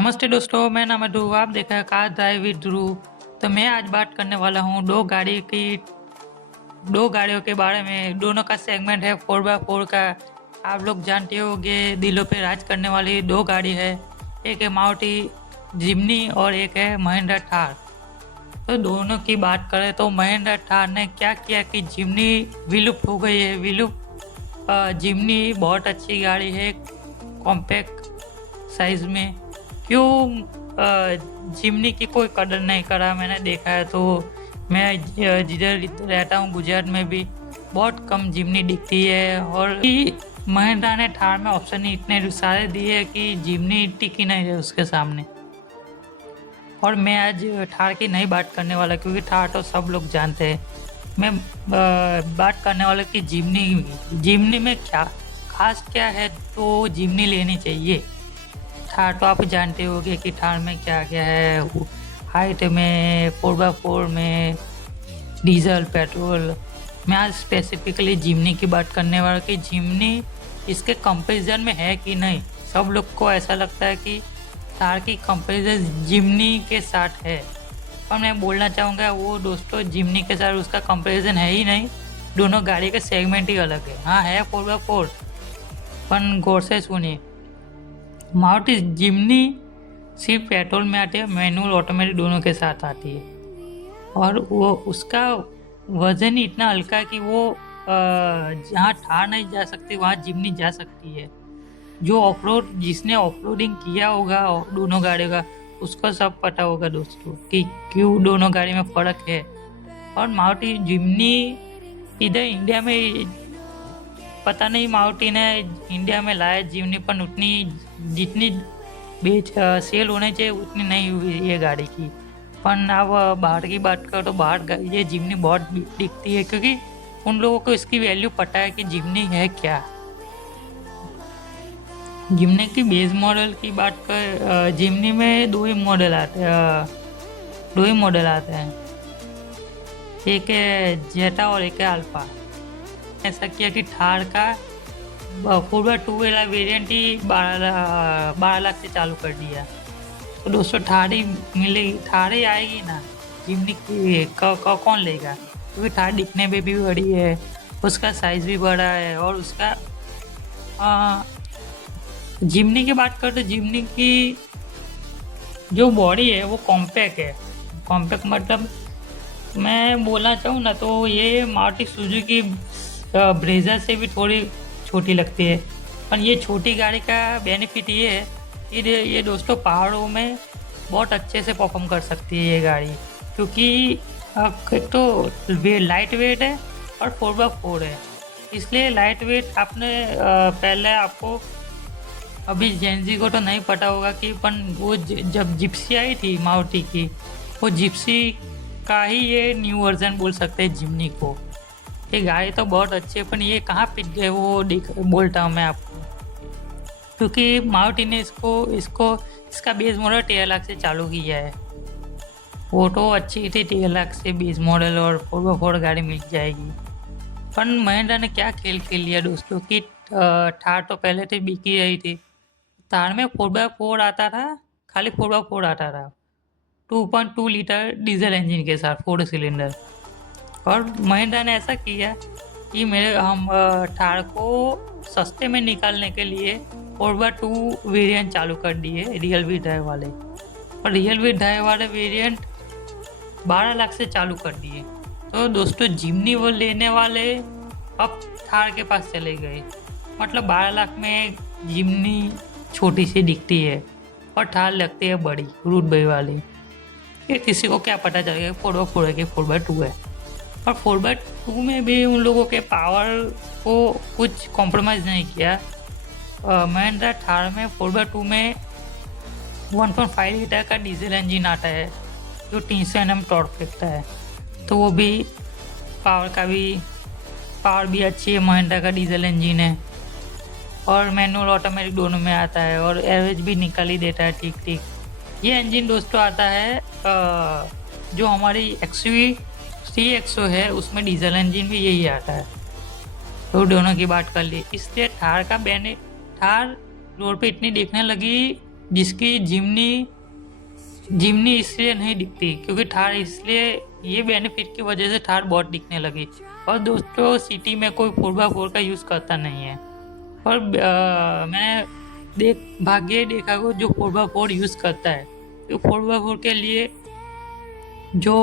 नमस्ते दोस्तों, मैं नाम है ध्रुव। आप देख रहे हैं कार ड्राइव विद ध्रुव। तो मैं आज बात करने वाला हूँ दो गाड़ियों के बारे में। दोनों का सेगमेंट है 4x4 का। आप लोग जानते होंगे दिलों पे राज करने वाली दो गाड़ी है, एक है मारुति जिम्नी और एक है महिंद्रा थार। तो दोनों की बात करें तो महिंद्रा थार ने क्या किया कि जिम्नी विलुप्त हो गई है। जिम्नी बहुत अच्छी गाड़ी है कॉम्पैक्ट साइज में। क्यों जिमनी की कोई कदर नहीं करा मैंने देखा है। तो मैं जिधर रहता हूँ गुजरात में भी बहुत कम जिमनी दिखती है। और महिंद्रा ने थार में ऑप्शन इतने सारे दिए कि जिमनी टिकी नहीं है उसके सामने। और मैं आज थार की नहीं बात करने वाला क्योंकि थार तो सब लोग जानते हैं। मैं बात करने वाला कि जिमनी में क्या खास क्या है, तो जिमनी लेनी चाहिए। थार तो आप जानते होंगे कि थार में क्या क्या है। हाइट में 4x4 में डीजल पेट्रोल। मैं आज स्पेसिफिकली जिमनी की बात करने वाला कि जिमनी इसके कंपैरिजन में है कि नहीं। सब लोग को ऐसा लगता है कि थार की कंपैरिजन जिमनी के साथ है, पर मैं बोलना चाहूँगा वो दोस्तों जिमनी के साथ उसका कंपैरिजन है ही नहीं। दोनों गाड़ी के सेगमेंट ही अलग है। हाँ है 4x4, पर गौर से सुनिए। मारुति जिमनी सिर्फ पेट्रोल में आती है, मैनुअल ऑटोमेटिक दोनों के साथ आती है। और वो उसका वजन ही इतना हल्का है कि वो जहाँ थार नहीं जा सकती वहाँ जिमनी जा सकती है। जिसने ऑफरोडिंग किया होगा दोनों गाड़ियों का, उसको सब पता होगा दोस्तों कि क्यों दोनों गाड़ी में फ़र्क है। और मारुति जिमनी इधर इंडिया में पता नहीं मारुति ने इंडिया में लाया जिमनी, पर उतनी जितनी सेल होनी चाहिए उतनी नहीं हुई ये गाड़ी की। पर अब बाहर की बात करो तो बाहर ये जिमनी बहुत दिखती है, क्योंकि उन लोगों को इसकी वैल्यू पता है कि जिमनी है क्या। जिमनी की बेस मॉडल की बात कर, जिमनी में दो ही मॉडल आते हैं, एक है जेटा और एक है अल्फा। ऐसा किया कि थार का 4x2 वाला वेरिएंट ही 12 लाख से चालू कर दिया। तो दोस्तों थार ही मिलेगी, थार ही आएगी ना। जिमनी की कौन लेगा, क्योंकि थार दिखने में भी बड़ी है, उसका साइज भी बड़ा है। और उसका जिमनी की बात करते, जिमनी की जो बॉडी है वो कॉम्पैक्ट है। कॉम्पैक्ट मतलब मैं बोलना चाहूँ ना तो ये मारुति सुजुकी ब्रेजा से भी थोड़ी छोटी लगती है। पर ये छोटी गाड़ी का बेनिफिट ये है कि ये दोस्तों पहाड़ों में बहुत अच्छे से परफॉर्म कर सकती है ये गाड़ी, क्योंकि एक तो लाइट वेट है और 4x4 है। इसलिए लाइट वेट आपने पहले आपको अभी जेनजी को तो नहीं पता होगा कि पण वो जब जिप्सी आई थी मारुति की, वो जिप्सी का ही ये न्यू वर्जन बोल सकते हैं जिमनी को। ये गाड़ी तो बहुत अच्छी है, पर ये कहाँ पिट गए वो बोलता हूँ मैं आपको। क्योंकि मारुति ने इसका बेस मॉडल 13 लाख से चालू किया है। वो तो अच्छी थी 13 लाख से बेस मॉडल और 4x4 गाड़ी मिल जाएगी। पर महिंद्रा ने क्या खेल खेल लिया दोस्तों कि थार तो पहले से बिकी रही थी। थार में 4x4 आता था, खाली 4x4 आता था 2.2 लीटर डीजल इंजन के साथ 4 सिलेंडर। और महिंद्रा ने ऐसा किया कि हम थार को सस्ते में निकालने के लिए 4x2 वेरिएंट चालू कर दिए रियल व्हील ड्राइव वाले। और रियल व्हील ड्राइव वाले वेरिएंट 12 लाख से चालू कर दिए। तो दोस्तों जिमनी वो लेने वाले अब थार के पास चले गए। मतलब 12 लाख में जिमनी छोटी सी दिखती है और थार लगती है बड़ी रूट बई वाली। ये किसी को क्या पता चलेगा 4x4 है कि 4x2 है। और 4x2 में भी उन लोगों के पावर को कुछ कॉम्प्रोमाइज़ नहीं किया। महिंद्रा थार में 4x2 में 1.5 लीटर का डीजल इंजन आता है जो 300 Nm टॉर्क फेंकता है। तो वो भी पावर भी अच्छी है। महिंद्रा का डीजल इंजन है और मैनुअल ऑटोमेटिक दोनों में आता है, और एवरेज भी निकाल ही देता है ठीक ठीक। ये इंजन दोस्तों आता है जो हमारी XUV 3XO है, उसमें डीजल इंजन भी यही आता है। तो दोनों की बात कर ली। इसलिए थार रोड पे इतनी देखने लगी जिसकी जिमनी जिमनी इसलिए नहीं दिखती क्योंकि थार इसलिए ये बेनिफिट की वजह से थार बहुत दिखने लगी। और दोस्तों सिटी में कोई 4x4 का यूज़ करता नहीं है। और मैंने भाग्य देखा को जो 4x4 यूज़ करता है, तो 4x4 के लिए जो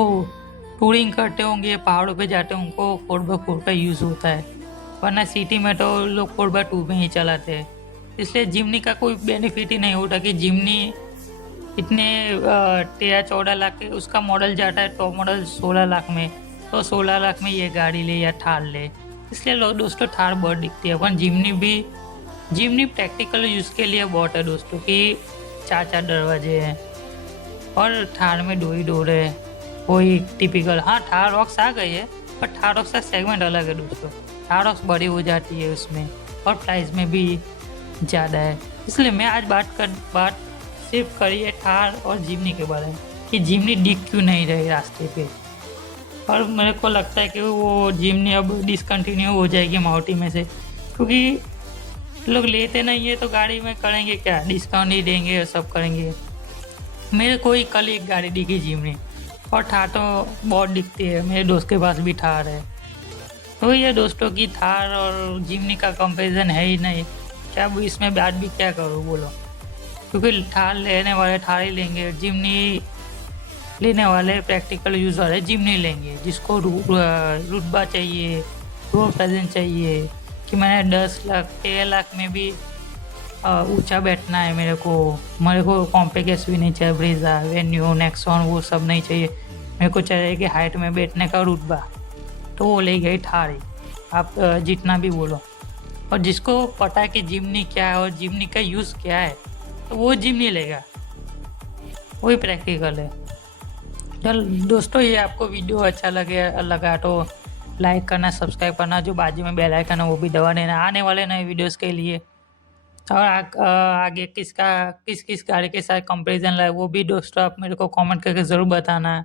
टूरिंग करते होंगे पहाड़ों पे जाते हैं उनको 4x4 का यूज़ होता है, वरना सिटी में तो लोग 4x2 में ही चलाते हैं। इसलिए जिमनी का कोई बेनिफिट ही नहीं होता कि जिमनी इतने 13-14 लाख के उसका मॉडल जाता है, टॉप मॉडल 16 लाख में, तो 16 लाख में ये गाड़ी ले या थार ले। इसलिए लोग दोस्तों थार बहुत दिखती है। अपन जिमनी प्रैक्टिकल यूज़ के लिए बहुत है दोस्तों कि 4-4 दरवाजे हैं और थार में 2 ही डोर है। वही टिपिकल, हाँ थार रॉक्स आ गई है पर थार रॉक्स का सेगमेंट अलग है दोस्तों। थार रॉक्स बड़ी हो जाती है उसमें और प्राइस में भी ज़्यादा है। इसलिए मैं आज बात सिर्फ करिए थार और जिमनी के बारे में कि जिमनी दिख क्यों नहीं रही रास्ते पे। और मेरे को लगता है कि वो जिमनी अब डिसकंटिन्यू हो जाएगी मारुति में से, क्योंकि लोग लेते नहीं है तो गाड़ी में करेंगे क्या, डिस्काउंट ही देंगे और सब करेंगे। मेरे को ही कल एक गाड़ी दिखी जिमनी, और थार तो बहुत दिखती है, मेरे दोस्त के पास भी थार है। तो ये दोस्तों की थार और जिमनी का कंपैरिजन है ही नहीं, क्या इसमें बात भी क्या करूँ बोलो। क्योंकि थार लेने वाले थार ही लेंगे, जिमनी लेने वाले प्रैक्टिकल यूज़ वाले जिमनी लेंगे। जिसको रुतबा चाहिए, रोड प्रेजेंस चाहिए कि मैंने 10 लाख 13 लाख में भी ऊंचा बैठना है, मेरे को कॉम्पैक्ट एसयूवी नहीं चाहिए, ब्रेजा वेन्यू नेक्सॉन वो सब नहीं चाहिए, मेरे को चाहिए कि हाइट में बैठने का रुतबा, तो वो ले गई थार ही। आप जितना भी बोलो। और जिसको पता है कि जिमनी क्या है और जिमनी का यूज़ क्या है, तो वो जिमनी लेगा, वही प्रैक्टिकल है। चल दोस्तों, ये आपको वीडियो अच्छा लगा तो लाइक करना, सब्सक्राइब करना, जो बाजू में बेल आइकन है वो भी दबा देना आने वाले नए वीडियोस के लिए। और आगे किस किस गाड़ी के साथ कंपैरिजन लाए वो भी दोस्तों आप मेरे को कमेंट करके ज़रूर बताना।